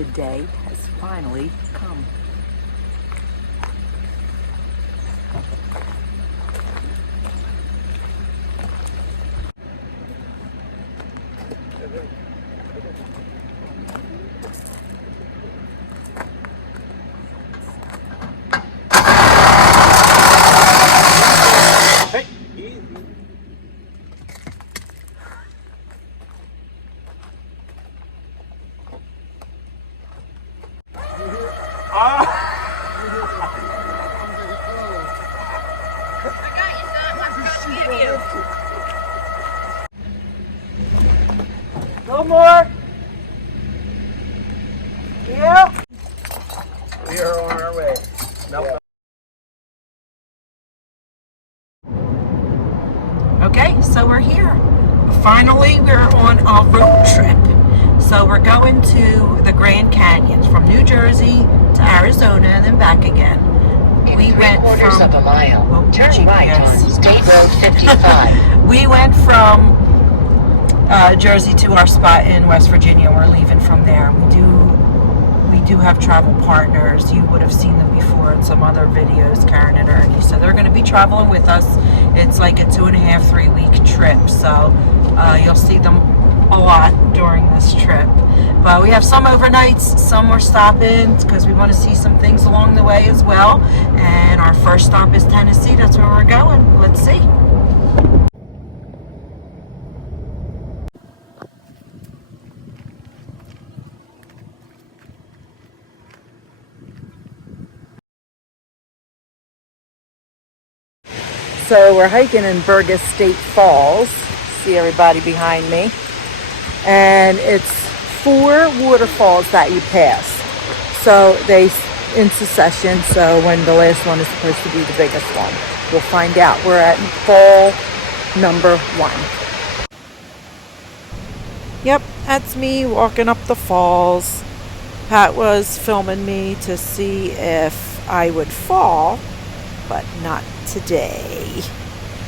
The day has finally come. No more. Yeah. We are on our way. Nope. Okay, so we're here. Finally, we're on a road trip. So we're going to the Grand Canyons from New Jersey to Arizona and then back again. We went from of a mile. Turn right GPS. on State Road 55. We went from Jersey to our spot in West Virginia. We're leaving from there. We do have travel partners. You would have seen them before in some other videos, Karen and Ernie. So they're going to be traveling with us. It's like a 2.5, 3 week trip. So you'll see them a lot during this trip. But we have some overnights, some we're stopping because we want to see some things along the way as well. And our first stop is Tennessee. That's where we're going. Let's see. So we're hiking in Burgess State Falls. See everybody behind me. And it's 4 waterfalls that you pass. So they in succession. So when the last one is supposed to be the biggest one, we'll find out. We're at fall number 1. Yep, that's me walking up the falls. Pat was filming me to see if I would fall, but not today.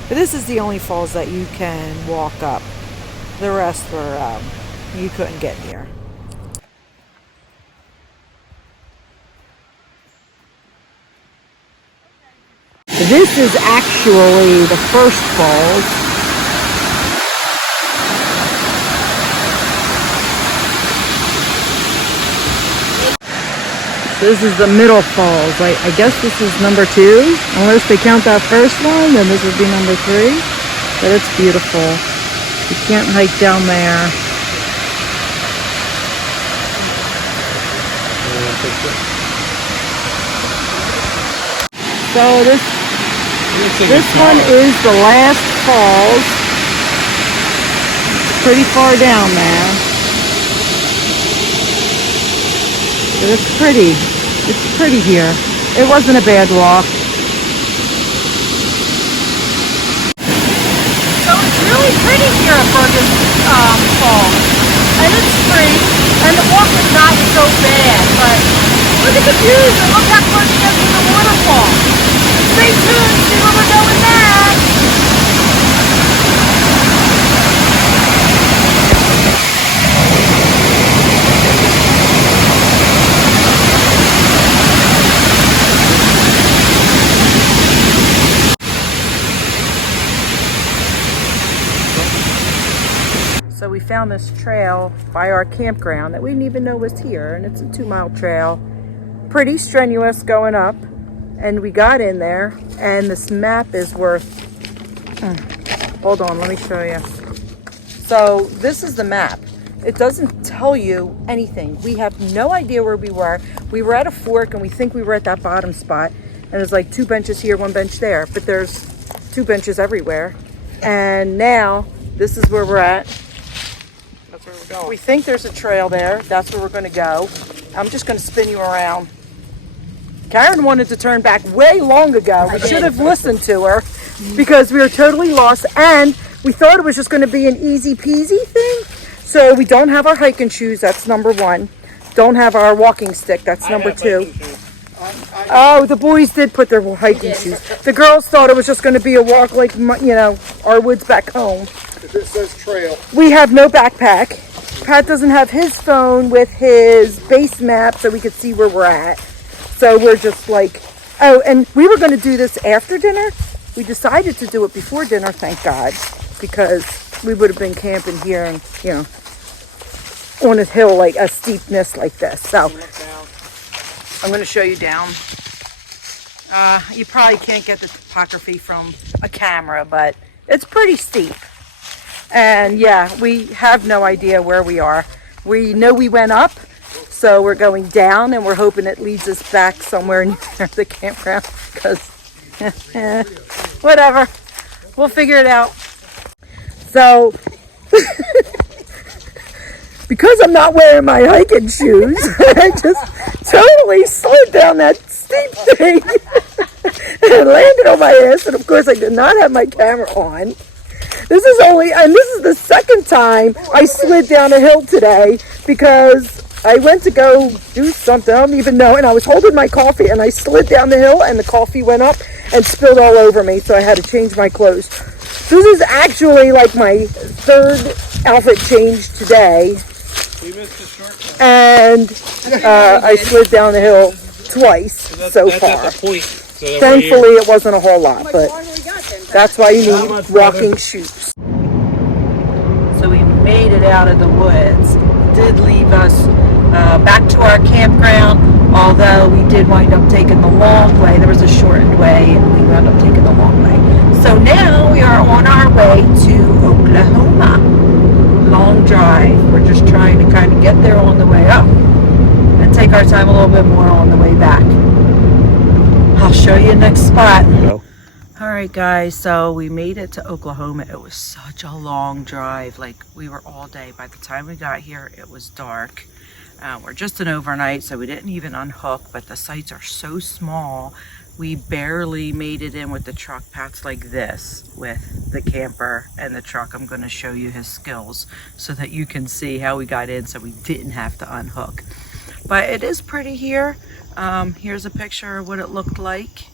But this is the only falls that you can walk up. The rest were you couldn't get near. This is actually the first falls. This is the middle falls. I guess this is number 2. Unless they count that first one, then this would be number 3. But it's beautiful. You can't hike down there. So this one is the last falls. It's pretty far down there. But it's pretty. It's pretty here. It wasn't a bad walk. So it's really pretty here at Burgess Falls. And it's free. And the walk is not so bad. But look at the views and look how close it is to the waterfall. Stay tuned, see where we're going next. So we found this trail by our campground that we didn't even know was here, and it's a 2-mile trail. Pretty strenuous going up, and we got in there, and this map is worth, hold on, let me show you. So this is the map. It doesn't tell you anything. We have no idea where we were. We were at a fork, and we think we were at that bottom spot, and there's like 2 benches here, 1 bench there, but there's 2 benches everywhere. And now this is where we're at. That's where we're going. We think there's a trail there. That's where we're going to go. I'm just going to spin you around. Karen wanted to turn back way long ago. We should have listened to her because we were totally lost, and we thought it was just going to be an easy peasy thing. So we don't have our hiking shoes. That's number 1. Don't have our walking stick. That's number 2. Oh, the boys did put their hiking shoes. The girls thought it was just going to be a walk like, you know, our woods back home. If it says trail. We have no backpack. Pat doesn't have his phone with his base map so we could see where we're at. So we're just like, oh, and we were going to do this after dinner. We decided to do it before dinner, thank God, because we would have been camping here and, you know, on a hill like a steepness like this. So I'm going to show you down. You probably can't get the topography from a camera, but it's pretty steep. And yeah, we have no idea where we are. We know we went up, so we're going down, and we're hoping it leads us back somewhere near the campground, because whatever, we'll figure it out. So because I'm not wearing my hiking shoes, I just totally slid down that steep thing and landed on my ass. And of course I did not have my camera on. This is the second time I slid down a hill today, because I went to go do something, I don't even know, and I was holding my coffee and I slid down the hill and the coffee went up and spilled all over me, so I had to change my clothes. This is actually like my third outfit change today. And I slid down the hill twice so far. Thankfully it wasn't a whole lot, but that's why you need walking shoes. So we made it out of the woods. It did leave us back to our campground, although we did wind up taking the long way. There was a shortened way, and we wound up taking the long way. So now we are on our way to Oklahoma. Long drive. We're just trying to kind of get there on the way up and take our time a little bit more on the way back. I'll show you next spot. All right, guys, so we made it to Oklahoma. It was such a long drive. Like, we were all day. By the time we got here, it was dark. We're just an overnight, so we didn't even unhook, but the sites are so small. We barely made it in with the truck. Pat's like this with the camper and the truck. I'm going to show you his skills so that you can see how we got in, so we didn't have to unhook. But it is pretty here. Here's a picture of what it looked like.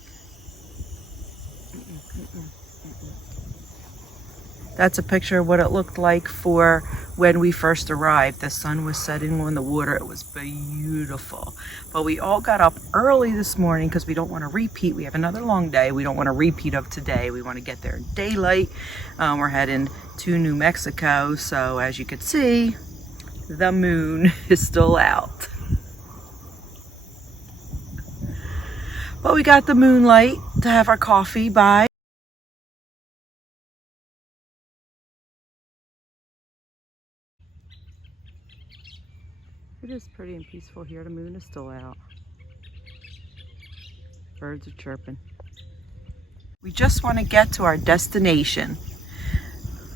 That's a picture of what it looked like for when we first arrived. The sun was setting on the water. It was beautiful. But we all got up early this morning because we don't want to repeat. We have another long day. We don't want to repeat of today. We want to get there in daylight. We're heading to New Mexico. So as you can see, the moon is still out. But we got the moonlight to have our coffee by. It is pretty and peaceful here. The moon is still out. Birds are chirping. We just want to get to our destination,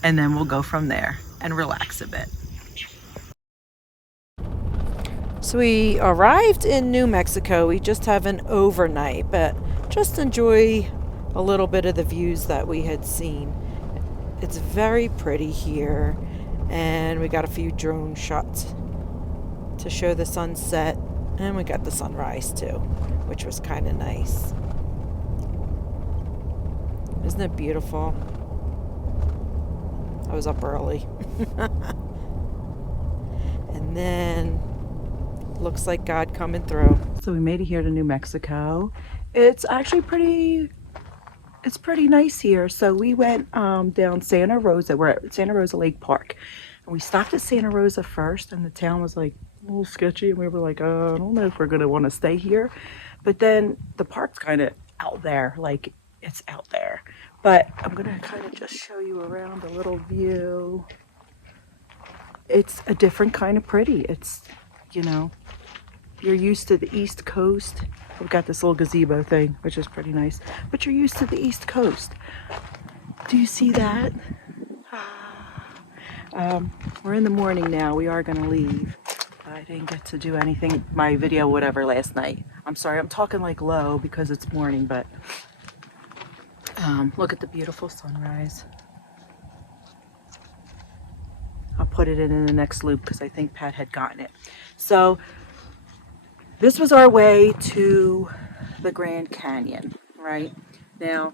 and then we'll go from there and relax a bit. So we arrived in New Mexico. We just have an overnight, but just enjoy a little bit of the views that we had seen. It's very pretty here, and we got a few drone shots to show the sunset, and we got the sunrise too, which was kind of nice. Isn't it beautiful? I was up early. And then looks like God coming through. So we made it here to New Mexico. It's actually pretty nice here. So we went down Santa Rosa. We're at Santa Rosa Lake Park, and we stopped at Santa Rosa first, and the town was like a little sketchy, and we were like, I don't know if we're gonna want to stay here. But then the park's kind of out there, like it's out there. But I'm gonna kind of just show you around a little view. It's a different kind of pretty. It's, you know, you're used to the East Coast. We've got this little gazebo thing, which is pretty nice, but you're used to the East Coast. Do you see that? We're in the morning now. We are gonna leave. I didn't get to do anything, my video, whatever, last night. I'm sorry, I'm talking like low because it's morning, but look at the beautiful sunrise. I'll put it in the next loop because I think Pat had gotten it. So this was our way to the Grand Canyon, right? Now,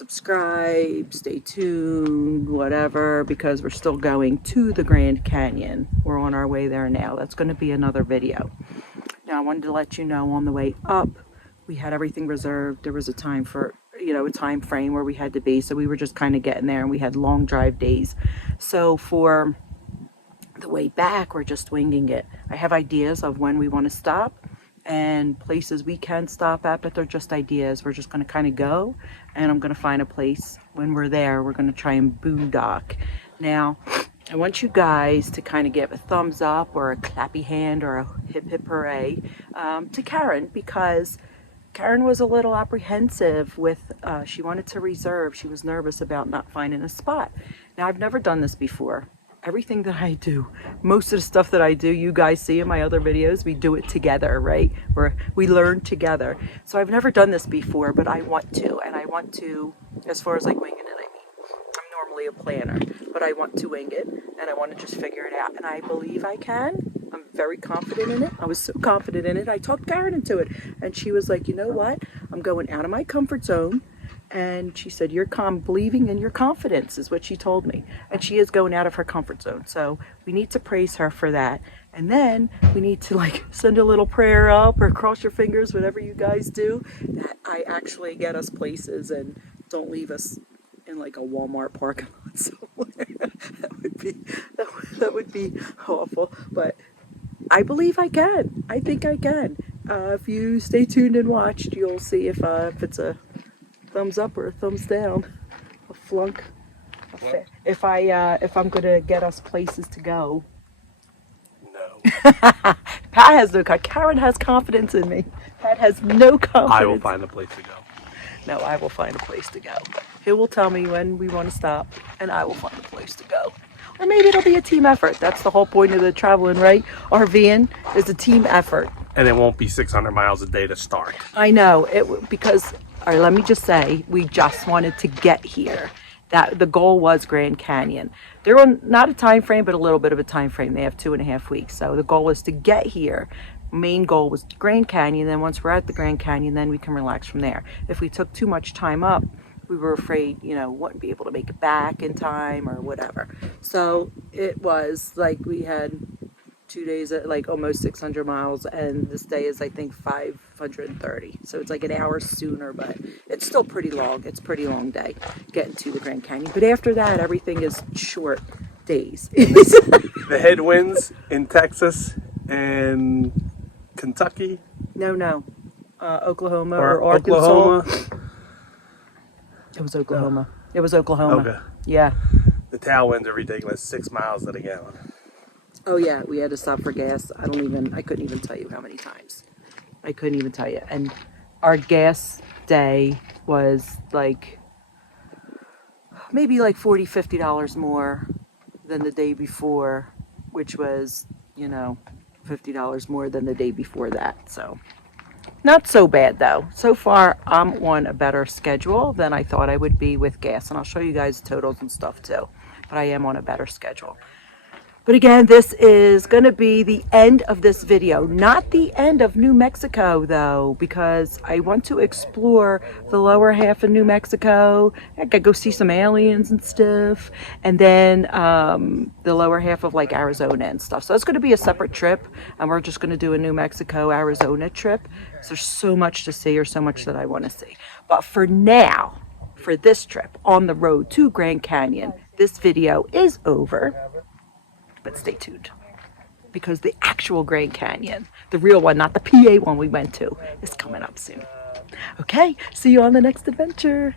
subscribe, stay tuned, whatever, because we're still going to the Grand Canyon. We're on our way there now. That's going to be another video. Now, I wanted to let you know on the way up, we had everything reserved. There was a time for, a time frame where we had to be. So we were just kind of getting there, and we had long drive days. So for the way back, we're just winging it. I have ideas of when we want to stop and places we can stop at, but they're just ideas. We're just going to kind of go, and I'm going to find a place. When we're there, we're going to try and boondock. Now, I want you guys to kind of give a thumbs up or a clappy hand or a hip hip hooray to Karen, because Karen was a little apprehensive with, she wanted to reserve. She was nervous about not finding a spot. Now, I've never done this before. Everything that I do, most of the stuff that I do, you guys see in my other videos, we do it together, right? We learn together. So I've never done this before, but I want to. And I want to, as far as like winging it, I mean, I'm normally a planner, but I want to wing it, and I want to just figure it out. And I believe I can. I'm very confident in it. I was so confident in it. I talked Karen into it. And she was like, you know what? I'm going out of my comfort zone. And she said, you're believing in your confidence is what she told me. And she is going out of her comfort zone. So we need to praise her for that. And then we need to like send a little prayer up or cross your fingers, whatever you guys do, that I actually get us places and don't leave us in like a Walmart parking lot somewhere. that would be awful. But I believe I can. I think I can. If you stay tuned and watched, you'll see if it's a thumbs up or a thumbs down, a flunk. If I'm gonna get us places to go. No. Pat has no. Karen has confidence in me. Pat has no confidence. I will find a place to go. No, I will find a place to go. He will tell me when we want to stop, and I will find a place to go. Or maybe it'll be a team effort. That's the whole point of the traveling, right? RVing is a team effort. And it won't be 600 miles a day to start. I know because. All right, let me just say, we just wanted to get here. That the goal was Grand Canyon. They're on not a time frame, but a little bit of a time frame. They have 2.5 weeks. So the goal was to get here. Main goal was Grand Canyon. Then once we're at the Grand Canyon, then we can relax from there. If we took too much time up, we were afraid, wouldn't be able to make it back in time or whatever. So it was like we had 2 days at like almost 600 miles, and this day is I think 530, so it's like an hour sooner, but it's still pretty long. It's a pretty long day getting to the Grand Canyon, but after that everything is short days. The headwinds in Texas and Kentucky, Oklahoma or Arkansas. Oklahoma. It was Oklahoma. It was Oklahoma. Okay. Yeah. The tailwinds are ridiculous, 6 miles to the gallon. Oh yeah, we had to stop for gas. I couldn't even tell you how many times. I couldn't even tell you. And our gas day was like maybe like $40-50 more than the day before, which was, $50 more than the day before that. So not so bad though. So far I'm on a better schedule than I thought I would be with gas, and I'll show you guys totals and stuff too. But I am on a better schedule. But again, this is going to be the end of this video. Not the end of New Mexico, though, because I want to explore the lower half of New Mexico. I could go see some aliens and stuff. And then the lower half of, like, Arizona and stuff. So it's going to be a separate trip, and we're just going to do a New Mexico, Arizona trip. So there's so much to see, or so much that I want to see. But for now, for this trip on the road to Grand Canyon, this video is over. But stay tuned, because the actual Grand Canyon, the real one, not the PA one we went to, is coming up soon. Okay, see you on the next adventure.